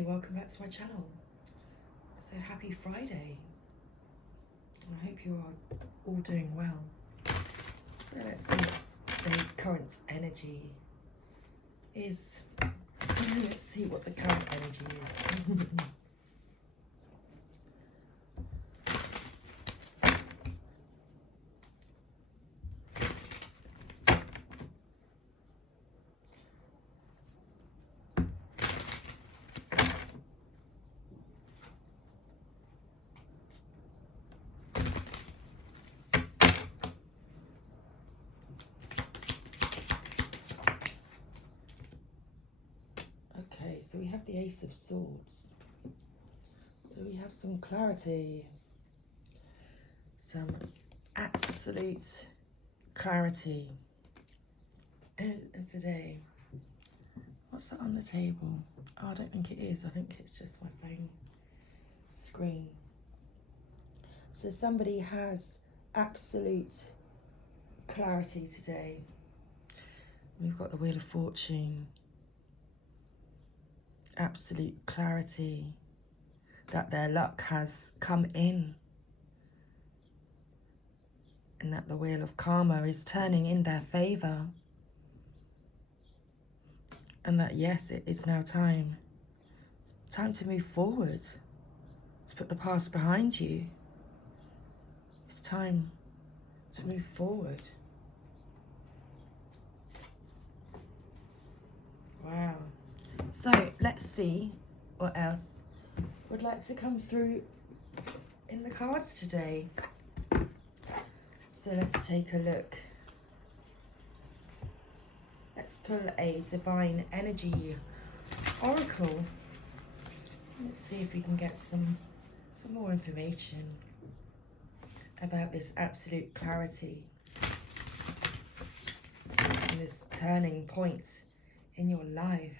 Hi, welcome back to my channel. So happy Friday, and I hope you are all doing well. So let's see what today's current energy is. Let's see what the current energy is. Okay, so we have the Ace of Swords. So we have some clarity, some absolute clarity today. What's that on the table? Oh, I don't think it is. I think it's just my phone screen. So somebody has absolute clarity today. We've got the Wheel of Fortune. Absolute clarity that their luck has come in, and that the Wheel of Karma is turning in their favor, and that yes, it is now time. It's time to move forward, to put the past behind you. It's time to move forward. Wow. So let's see what else would like to come through in the cards today. So let's take a look. Let's pull a Divine Energy Oracle. Let's see if we can get some more information about this absolute clarity and this turning point in your life.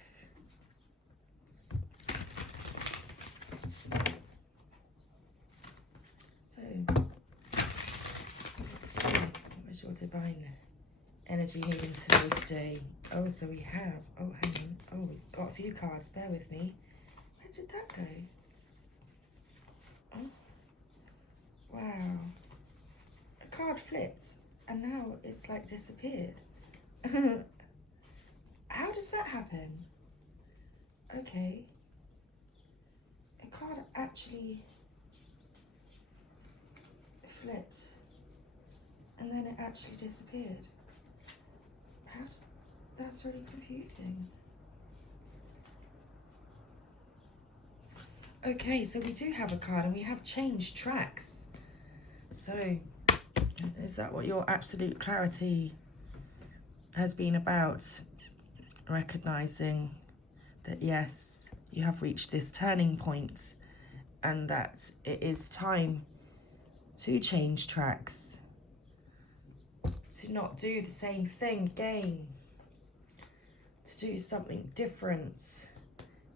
So let's see, what is your divine energy healing today? Oh, so we have, oh, hang on. Oh, we've got a few cards, bear with me. Where did that go? Oh, wow. A card flipped and now it's like disappeared. How does that happen? Okay. A card actually flipped and then it actually disappeared. That's really confusing. Okay, so we do have a card and we have changed tracks. So is that what your absolute clarity has been about? Recognizing that yes, you have reached this turning point and that it is time to change tracks, to not do the same thing again, to do something different.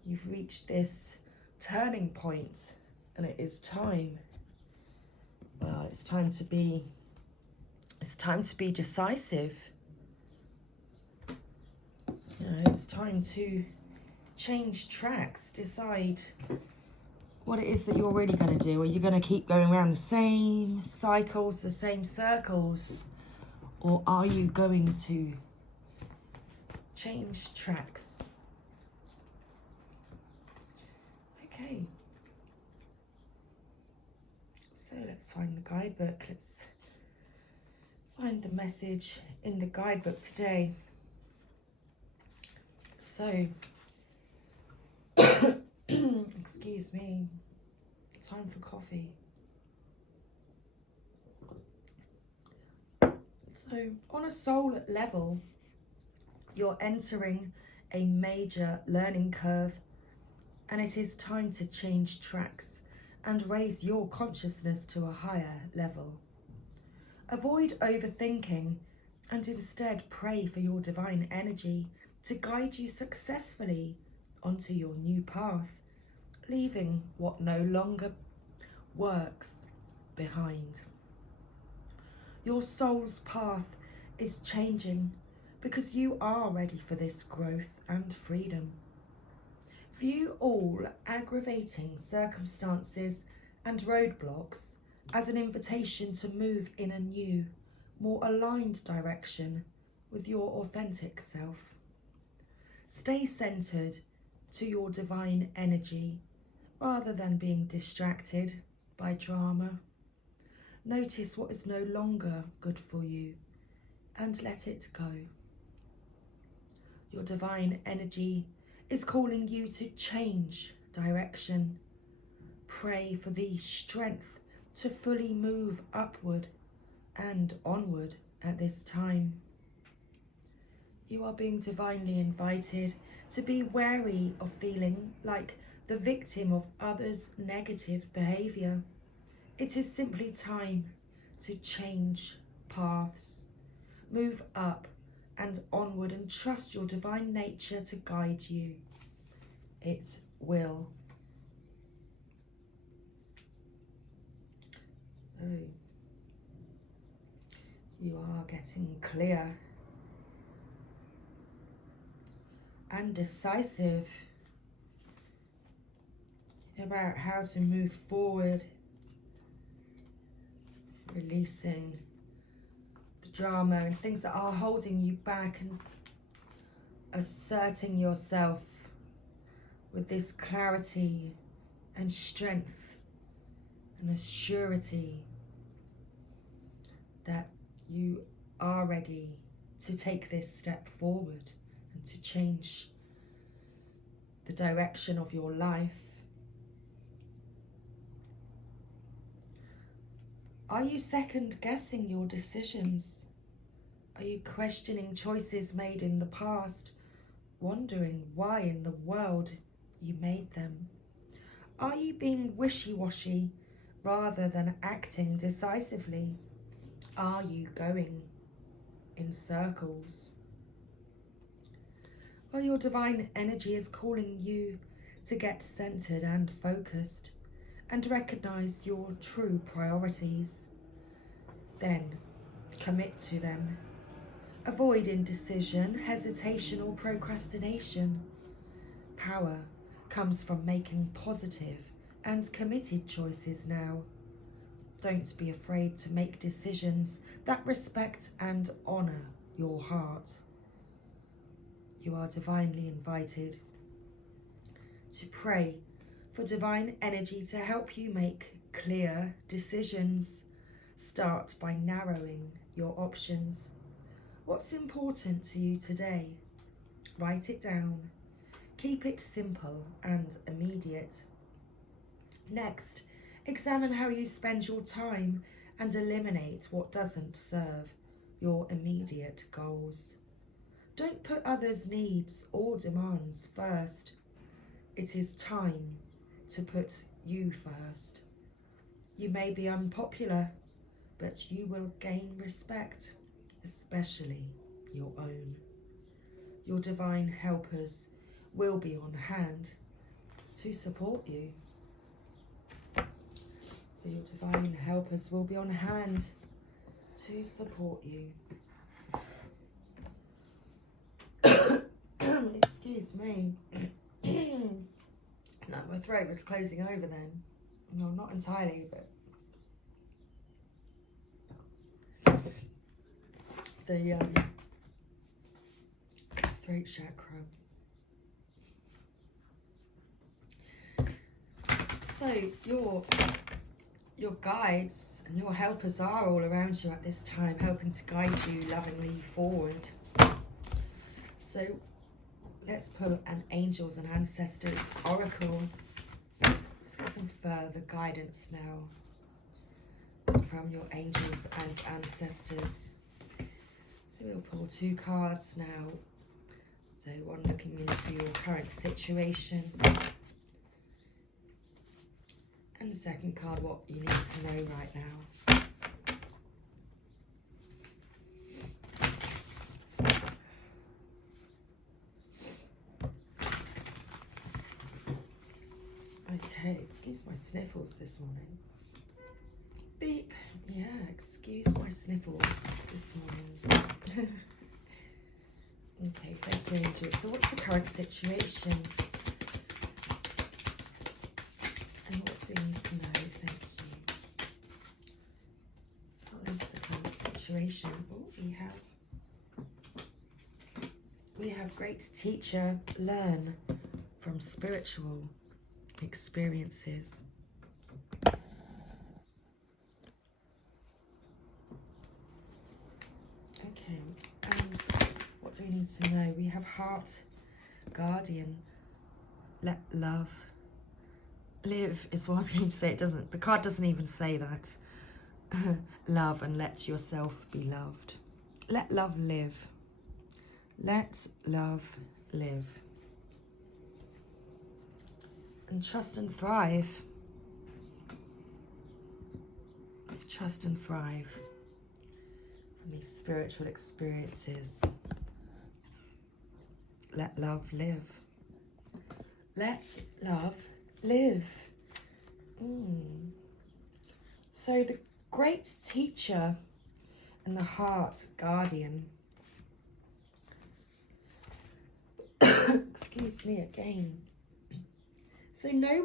You've reached this turning point and it is time. Well, it's time to be decisive. You know, it's time to change tracks, decide what it is that you're really going to do. Are you going to keep going around the same cycles, the same circles, or are you going to change tracks? Okay. So let's find the guidebook. Let's find the message in the guidebook today. So, excuse me, time for coffee. So, on a soul level, you're entering a major learning curve, and it is time to change tracks and raise your consciousness to a higher level. Avoid overthinking and instead pray for your divine energy to guide you successfully onto your new path, leaving what no longer works behind. Your soul's path is changing because you are ready for this growth and freedom. View all aggravating circumstances and roadblocks as an invitation to move in a new, more aligned direction with your authentic self. Stay centered to your divine energy rather than being distracted by drama. Notice what is no longer good for you and let it go. Your divine energy is calling you to change direction. Pray for the strength to fully move upward and onward at this time. You are being divinely invited to be wary of feeling like the victim of others' negative behaviour. It is simply time to change paths, move up and onward, and trust your divine nature to guide you. It will. So, you are getting clear and decisive about how to move forward, releasing the drama and things that are holding you back, and asserting yourself with this clarity and strength and a surety that you are ready to take this step forward and to change the direction of your life. Are you second guessing your decisions? Are you questioning choices made in the past, wondering why in the world you made them? Are you being wishy-washy rather than acting decisively? Are you going in circles? Well, your divine energy is calling you to get centered and focused and recognize your true priorities. Then commit to them. Avoid indecision, hesitation, or procrastination. Power comes from making positive and committed choices now. Don't be afraid to make decisions that respect and honor your heart. You are divinely invited to pray for divine energy to help you make clear decisions. Start by narrowing your options. What's important to you today? Write it down. Keep it simple and immediate. Next, examine how you spend your time and eliminate what doesn't serve your immediate goals. Don't put others' needs or demands first. It is time to put you first. You may be unpopular, but you will gain respect, especially your own. Your divine helpers will be on hand to support you. So your divine helpers will be on hand to support you. Excuse me. No, my throat was closing over then. No, not entirely, but the throat chakra. So your guides and your helpers are all around you at this time, helping to guide you lovingly forward. So let's pull an Angels and Ancestors Oracle. Let's get some further guidance now from your angels and ancestors. So we'll pull 2 cards now. So one looking into your current situation, and the second card, what you need to know right now. Okay, excuse my sniffles this morning. Beep. Yeah, excuse my sniffles this morning. Okay, thank you, angels. So what's the current situation? do we need to know? Thank you. What is the current situation? Oh, we have great teacher, learn from spiritual experiences. Okay, and what do we need to know? We have heart, guardian, let love live is what I was going to say. It doesn't, the card doesn't even say that. Love and let yourself be loved. Let love live. Let love live. And trust and thrive. Trust and thrive from these spiritual experiences. Let love live. Let love live. So the great teacher and the heart guardian. Excuse me again. So know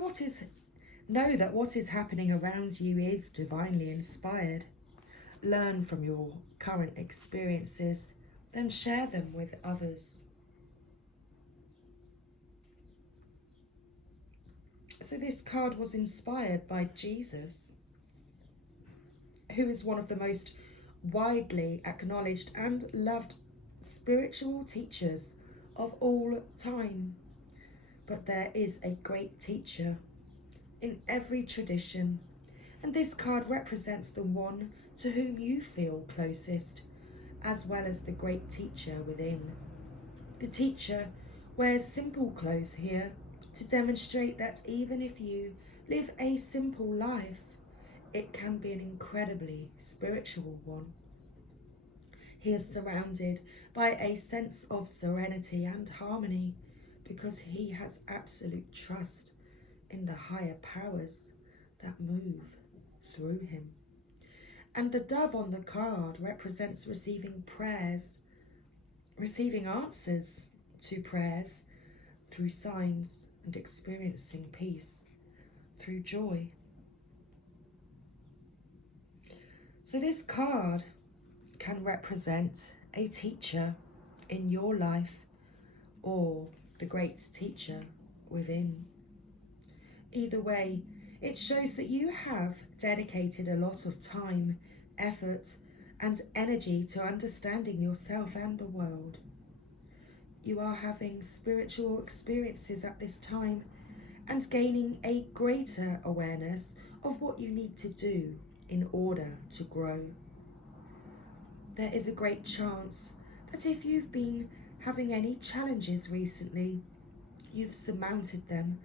that what is happening around you is divinely inspired. Learn from your current experiences, then share them with others. So this card was inspired by Jesus, who is one of the most widely acknowledged and loved spiritual teachers of all time. But there is a great teacher in every tradition, and this card represents the one to whom you feel closest, as well as the great teacher within. The teacher wears simple clothes here to demonstrate that even if you live a simple life, it can be an incredibly spiritual one. He is surrounded by a sense of serenity and harmony because he has absolute trust in the higher powers that move through him. And the dove on the card represents receiving prayers, receiving answers to prayers through signs and experiencing peace through joy. So this card can represent a teacher in your life or the great teacher within. Either way, it shows that you have dedicated a lot of time, effort, and energy to understanding yourself and the world. You are having spiritual experiences at this time and gaining a greater awareness of what you need to do in order to grow. There is a great chance that if you've been having any challenges recently, you've surmounted them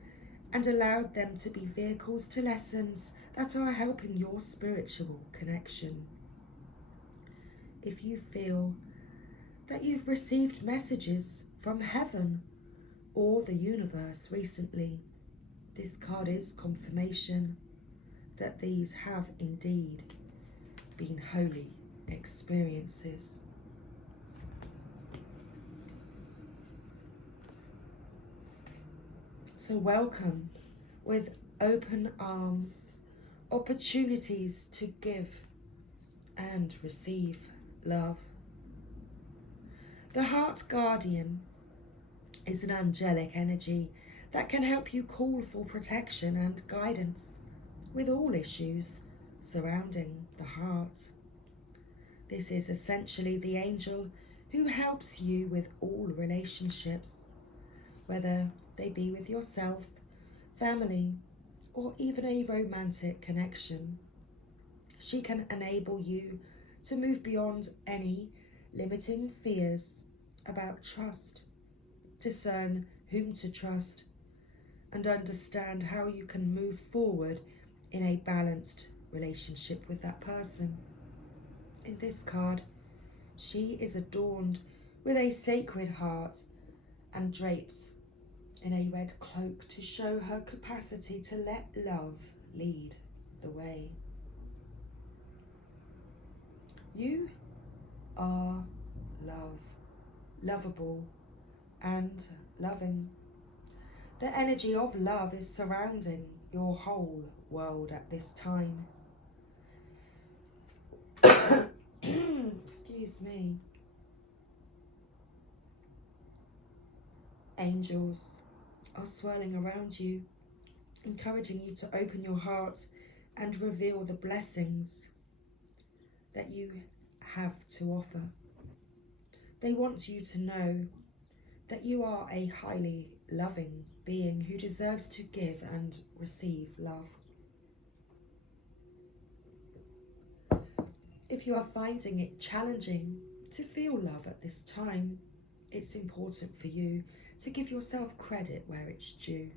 and allowed them to be vehicles to lessons that are helping your spiritual connection. If you feel that you've received messages from heaven or the universe recently, this card is confirmation that these have indeed been holy experiences. So welcome with open arms, opportunities to give and receive love. The Heart Guardian is an angelic energy that can help you call for protection and guidance with all issues surrounding the heart. This is essentially the angel who helps you with all relationships, whether they be with yourself, family, or even a romantic connection. She can enable you to move beyond any limiting fears about trust, discern whom to trust, and understand how you can move forward in a balanced relationship with that person. In this card, she is adorned with a sacred heart and draped in a red cloak to show her capacity to let love lead the way. You are love, lovable and loving. The energy of love is surrounding your whole world at this time. Excuse me. Angels are swirling around you, encouraging you to open your heart and reveal the blessings that you have to offer. They want you to know that you are a highly loving being who deserves to give and receive love. If you are finding it challenging to feel love at this time, it's important for you to give yourself credit where it's due.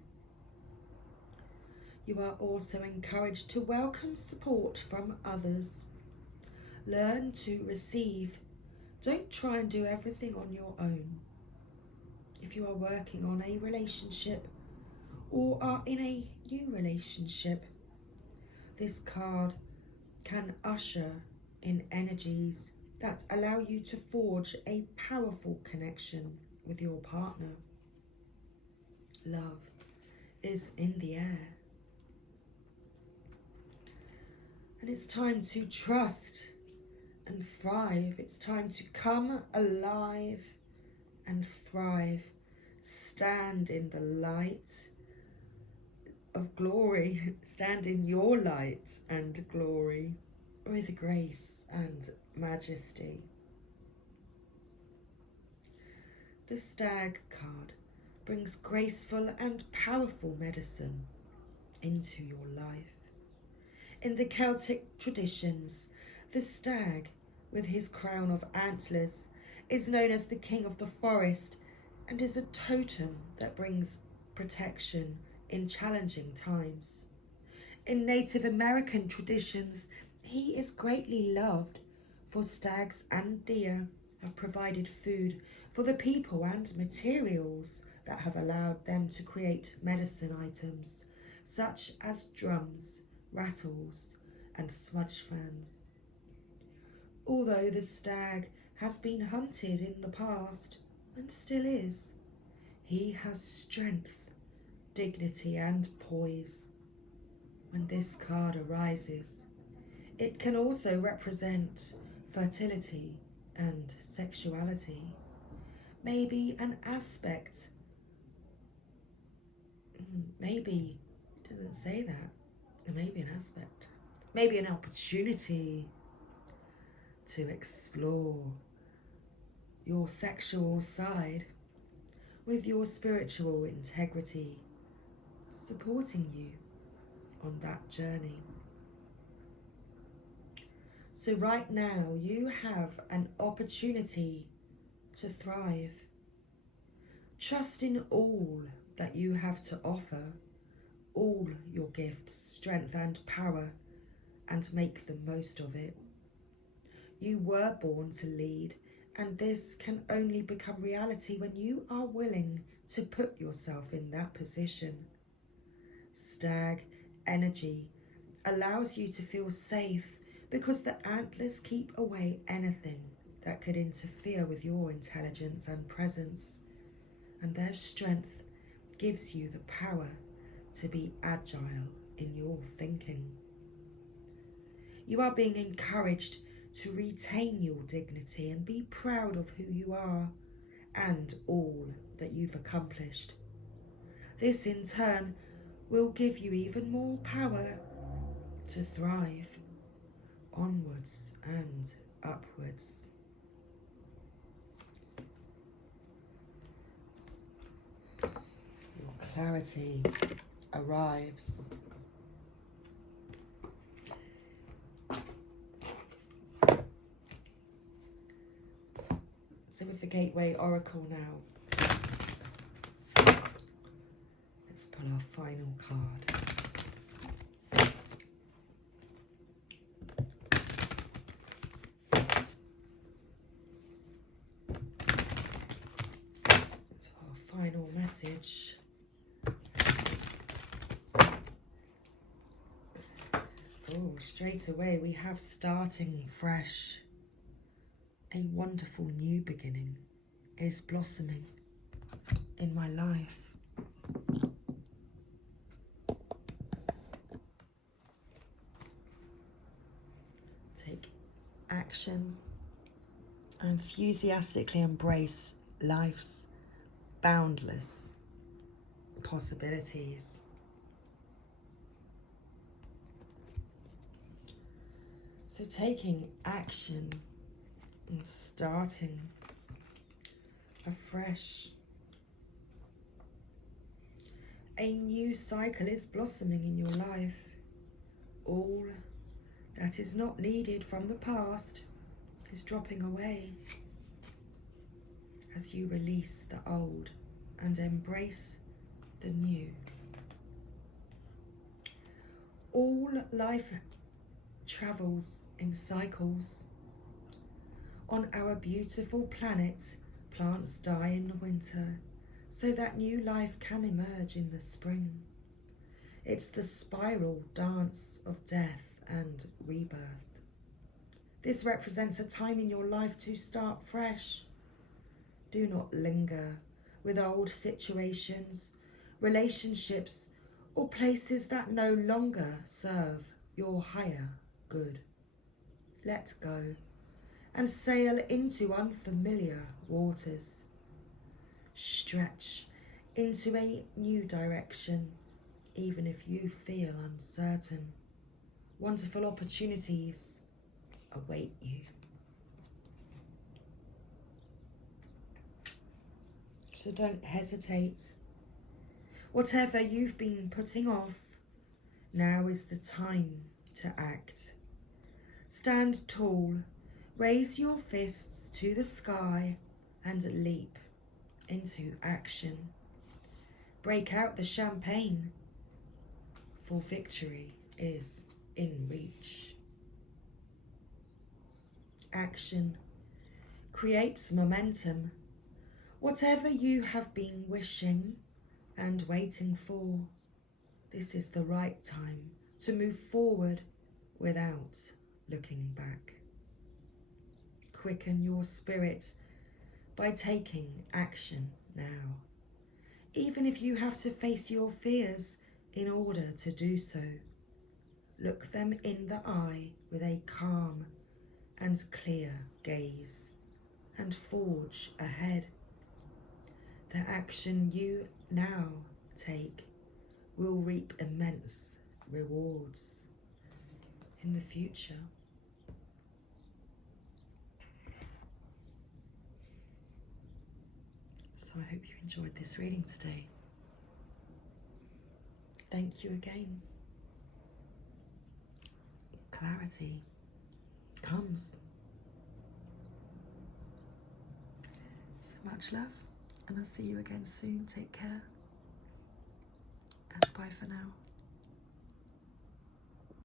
You are also encouraged to welcome support from others. Learn to receive. Don't try and do everything on your own. If you are working on a relationship or are in a new relationship, this card can usher in energies that allow you to forge a powerful connection with your partner. Love is in the air. And it's time to trust and thrive. It's time to come alive and thrive. Stand in the light of glory. Stand in your light and glory with grace and majesty. The Stag card brings graceful and powerful medicine into your life. In the Celtic traditions, the stag, with his crown of antlers, is known as the king of the forest and is a totem that brings protection in challenging times. In Native American traditions, he is greatly loved, for stags and deer have provided food for the people and materials that have allowed them to create medicine items, such as drums, rattles, and smudge fans. Although the stag has been hunted in the past, and still is, he has strength, dignity, and poise. When this card arises, it can also represent fertility and sexuality. Maybe an aspect, maybe it doesn't say that, maybe an aspect, maybe an opportunity to explore your sexual side with your spiritual integrity supporting you on that journey. So right now you have an opportunity to thrive. Trust in all that you have to offer, all your gifts, strength and power, and make the most of it. You were born to lead, and this can only become reality when you are willing to put yourself in that position. Stag Energy allows you to feel safe because the antlers keep away anything that could interfere with your intelligence and presence, and their strength gives you the power to be agile in your thinking. You are being encouraged to retain your dignity and be proud of who you are and all that you've accomplished. This in turn will give you even more power to thrive onwards and upwards. Your clarity arrives. So with the Gateway Oracle now, let's pull our final card. So our final message. Oh, straight away we have starting fresh. A wonderful new beginning is blossoming in my life. action. Enthusiastically embrace life's boundless possibilities. So taking action and starting afresh. A new cycle is blossoming in your life. All that is not needed from the past is dropping away as you release the old and embrace the new. All life travels in cycles. On our beautiful planet, plants die in the winter so that new life can emerge in the spring. It's the spiral dance of death and rebirth. This represents a time in your life to start fresh. Do not linger with old situations, relationships, or places that no longer serve your higher good. Let go and sail into unfamiliar waters. Stretch into a new direction, even if you feel uncertain. Wonderful opportunities await you. So don't hesitate. Whatever you've been putting off, now is the time to act. Stand tall, raise your fists to the sky and leap into action. Break out the champagne, for victory is in reach. Action creates momentum. Whatever you have been wishing and waiting for, this is the right time to move forward without looking back. Quicken your spirit by taking action now, even if you have to face your fears in order to do so. Look them in the eye with a calm and clear gaze and forge ahead. The action you now take will reap immense rewards in the future. So I hope you enjoyed this reading today. Thank you again. Clarity comes. So much love, and I'll see you again soon. Take care, and bye for now.